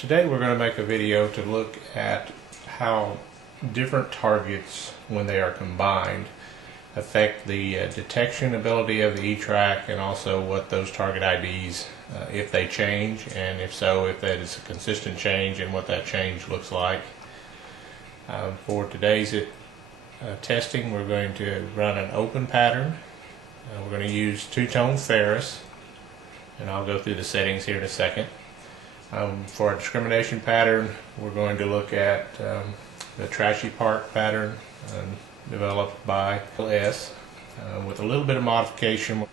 Today we're going to make a video to look at how different targets, when they are combined, affect the detection ability of the Etrac, and also what those target IDs, if they change, and if so, if that is a consistent change and what that change looks like. For today's testing, we're going to run an open pattern. We're going to use two-tone ferrous, and I'll go through the settings here in a second. For our discrimination pattern, we're going to look at the Trashy part pattern developed by S with a little bit of modification.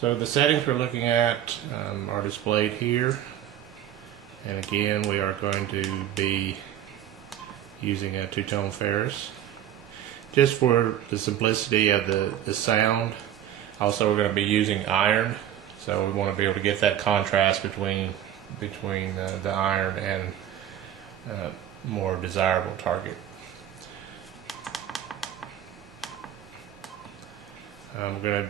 So the settings we're looking at are displayed here, and again we are going to be using a two-tone ferrous just for the simplicity of the sound. Also, we're going to be using iron, so we want to be able to get that contrast between the iron and more desirable target. I'm going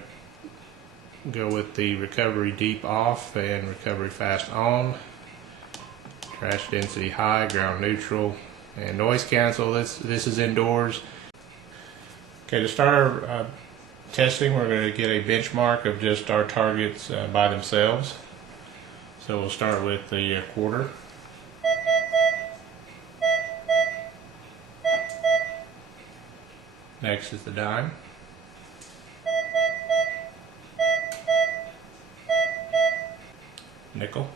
to go with the recovery deep off and recovery fast on, trash density high, ground neutral, and noise cancel. This is indoors. Okay, to start our testing, we're going to get a benchmark of just our targets by themselves. So we'll start with the quarter. Next is the dime. Nickel.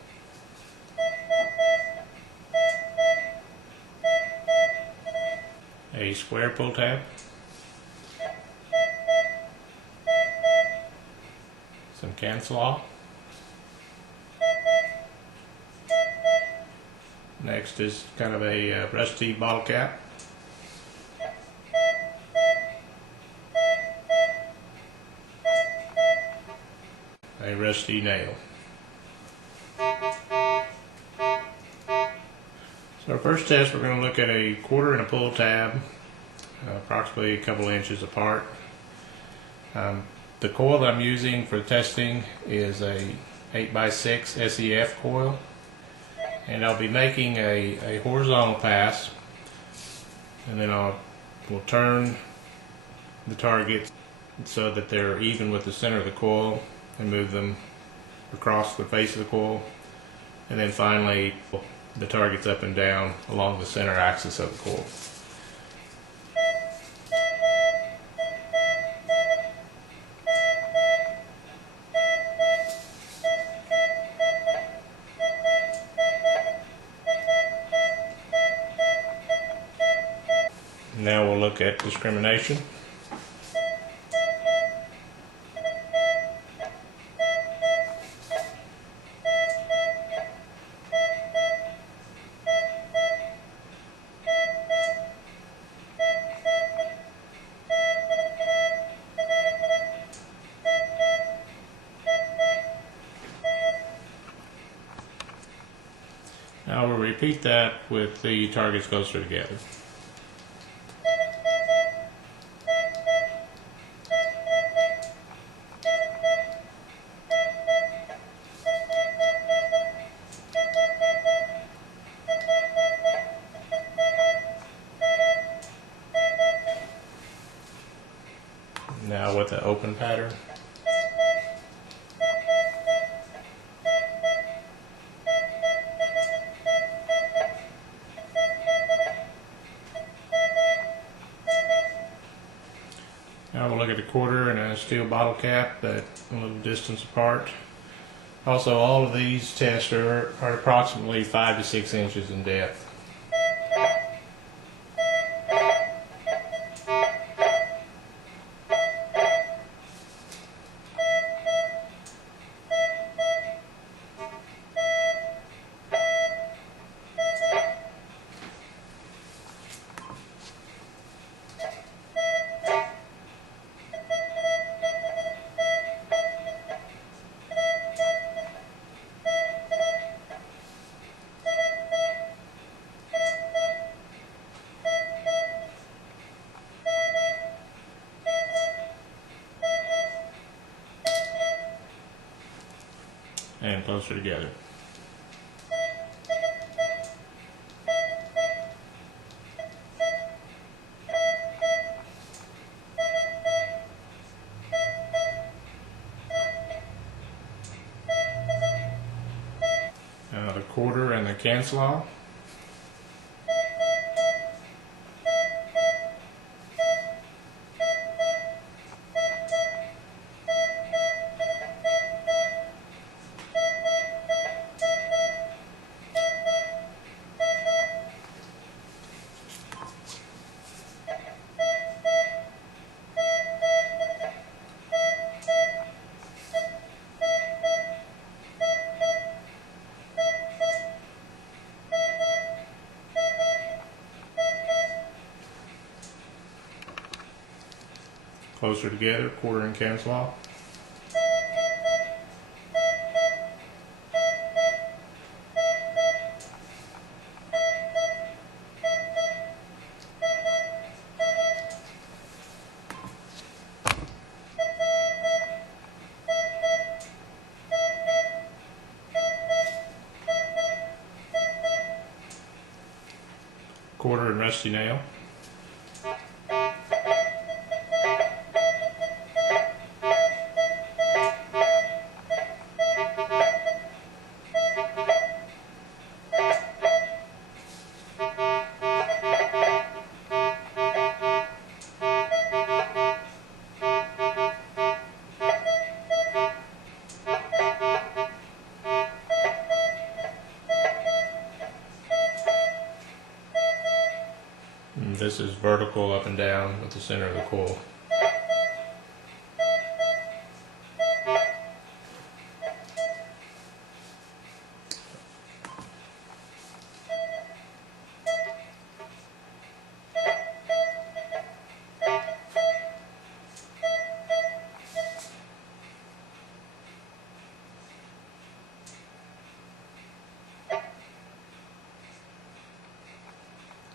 A square pull tab. Some cancel off. Next is kind of a rusty bottle cap. A rusty nail. So our first test, we're going to look at a quarter and a pull tab, approximately a couple inches apart. The coil that I'm using for testing is a 8x6 SEF coil. And I'll be making a horizontal pass, and then we'll turn the targets so that they're even with the center of the coil and move them across the face of the coil, and then finally the targets up and down along the center axis of the coil. Now we'll look at discrimination. Now we'll repeat that with the targets closer together. Now with the open pattern. Now we'll look at the quarter and a steel bottle cap at a little distance apart. Also, all of these tests are approximately 5 to 6 inches in depth. and closer together. quarter and the cancel off. Closer together, quarter and cancel off. Quarter and rusty nail. And this is vertical up and down with the center of the coil.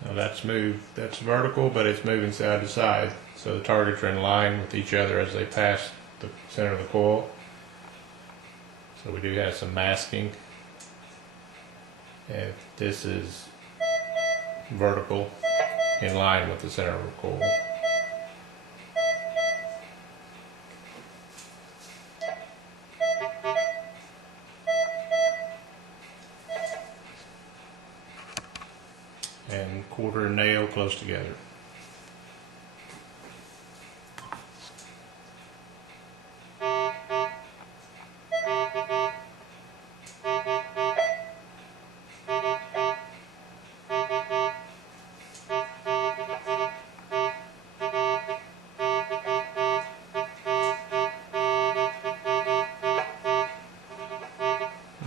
Now that's vertical, but it's moving side to side, so the targets are in line with each other as they pass the center of the coil. So we do have some masking. And this is vertical in line with the center of the coil. And quarter and nail close together.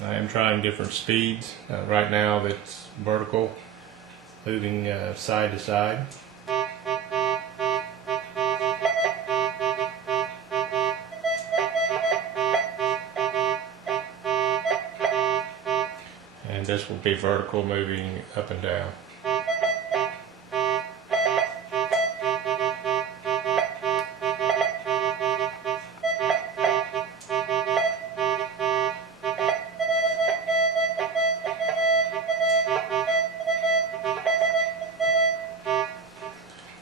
I am trying different speeds. Right now it's vertical, moving side to side. And this will be vertical, moving up and down.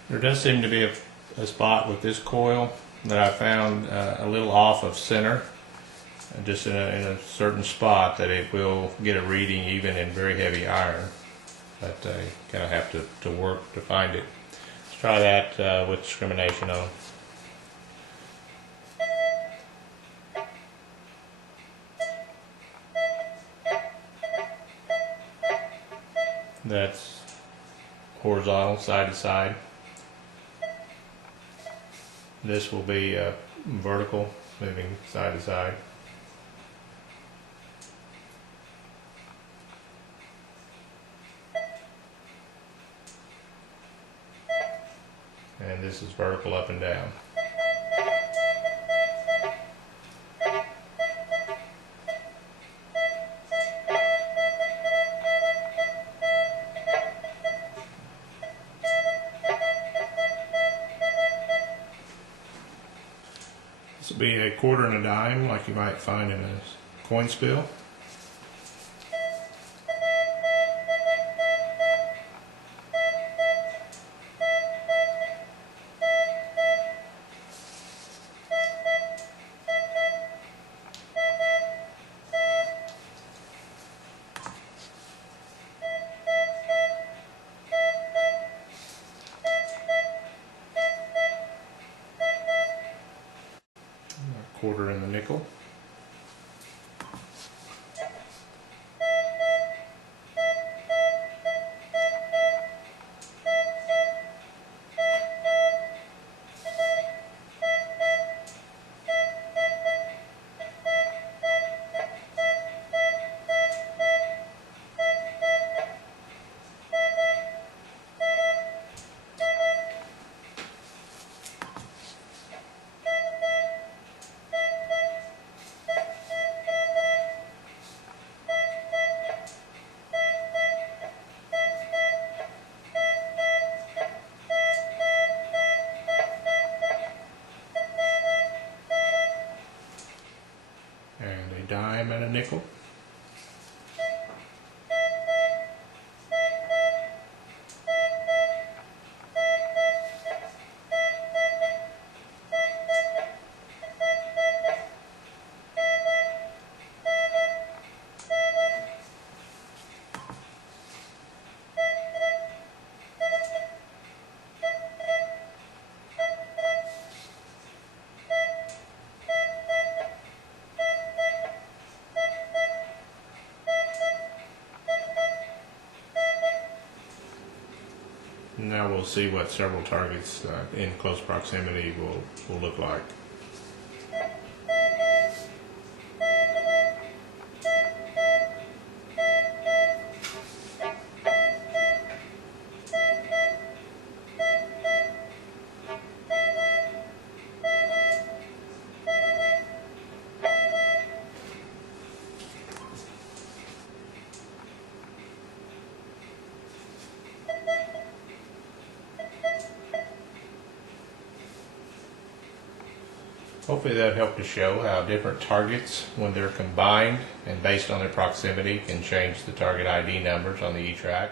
There does seem to be a spot with this coil that I found a little off of center, just in a certain spot that it will get a reading even in very heavy iron, but you kind of have to work to find it. Let's try that with discrimination on. That's horizontal, side to side. This will be vertical, moving side to side. And this is vertical up and down. This will be a quarter and a dime, like you might find in a coin spill. quarter in the nickel. And a dime and a nickel. Now we'll see what several targets in close proximity will look like. Hopefully that helped to show how different targets, when they're combined and based on their proximity, can change the target ID numbers on the Etrac.